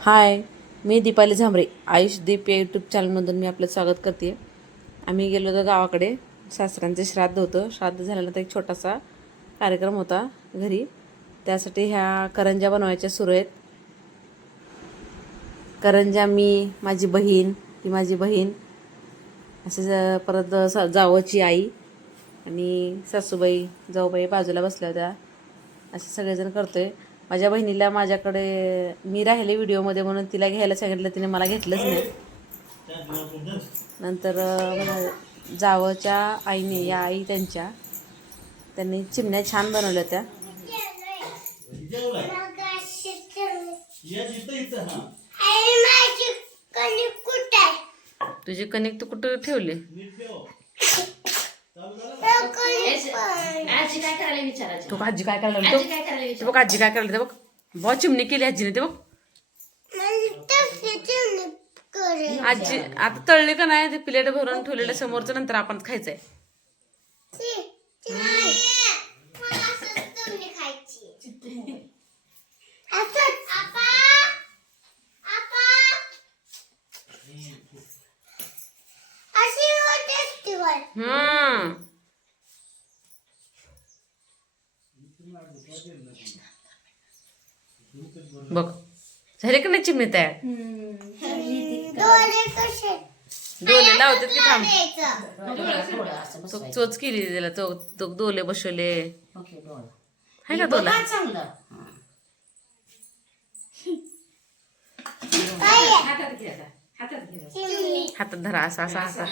हाय मी दीपाली झांबरे. आयुष दीप या यूट्यूब चॅनलमधून मी आपलं स्वागत करते आम्ही गेलो होतो गावाकडे. सासऱ्यांचं श्राद्ध होतं. श्राद्ध झाल्यानंतर एक छोटासा कार्यक्रम होता घरी. त्यासाठी ह्या करंज्या बनवायच्या सुरू आहेत. करंज्या मी माझी बहीण ती माझी बहीण असे परत स- जावची आई आणि सासूबाई जाऊबाई बाजूला बसल्या होत्या. असे सगळेजण करतो आहे माझ्या बहिणीला माझ्याकडे मी राहिले व्हिडिओमध्ये म्हणून तिला घ्यायला सांगितलं तिने मला घेतलंच नाही. नंतर जावच्या आईने या आई त्यांच्या त्यांनी चिमण्या छान बनवल्या होत्या तुझी कणिक तू कुठं ठेवली? आजी काय करायला विचारायचं? तू का आजी काय करायला लागली? आजी काय करायला ते बघ आजी काय करायला ते बघ चिमणी केली आजीने ते बघ. आजी आता तळले का नाही ते प्लेट भरून ठेवलेलं समोरचं नंतर आपण खायचंय. हम्म. बघ. झाले का नाही चिमणी तयार? डोले लावतात की थांब. चोच केली त्याला तो तो डोले बसवले. आहे का हा. हातात धरा असा असा असा.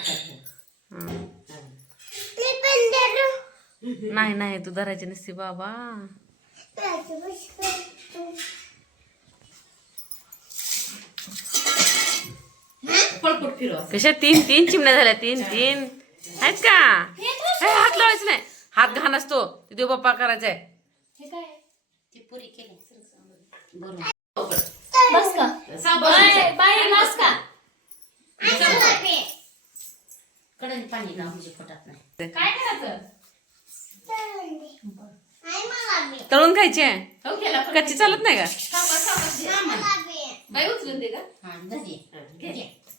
हं. नाही नाही तू धरायची नसती बाबा. पळपुट फिरवा कशा तीन तीन चिमण्या झाल्या तीन तीन. आहेत का? हे, हात लावायचं नाही. हात घाण असतो ते देव बाप्पा करायचंय. हे बस का? बाय बाय बस का? पाणी लावून म्हणजे फुटत नाही. काय करायचं? तळून खायची आहे? हो कच्ची चालत नाही का? हा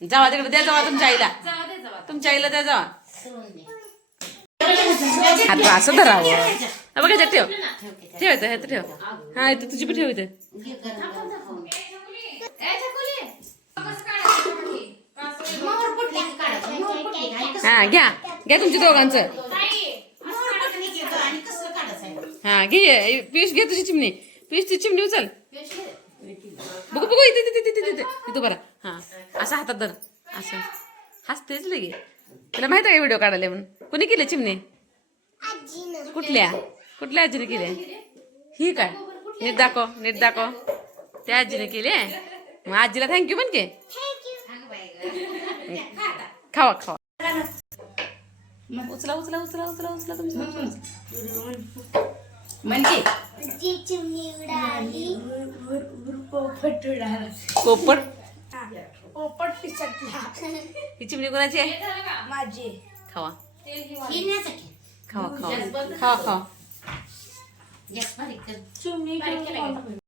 जावा तिकडे द्या जावा तुमच्या आईला. जावा दे जावा. तुमच्या आईला द्या जावा. हात असं धरावं हा. बघा ठेव. ठेव ठेव इथं ह्यात ठेव. हा इथं तुझी पण ठेव इथं. हा घ्या. घ्या तुमच्या दोघांचं. हा घे पियुष घे तुझी चिमणी. पियुष ती चिमणी उचल. बघू बघू इथे तिथे इथे इथे इथे इथं बरं हा असं हातात धर. असं. हसतेच लगे. तुला माहिती आहे का व्हिडिओ काढायला म्हणून? कोणी केले चिमणी? कुठल्या? कुठल्या आजीने केल्या ही काय नीट दाखव नीट दाखव. त्या आजीने केले मग आजीला थँक्यू पण के. अगं खावा. खावा उचला उचला उचला उचला उचला तुमचं. म्हणजे? पोपट? पोपट पिसटला ही चिमणी कोणाची आहे? माझी खावा. ही. खावा खावा. खावा खावा. चिमणी.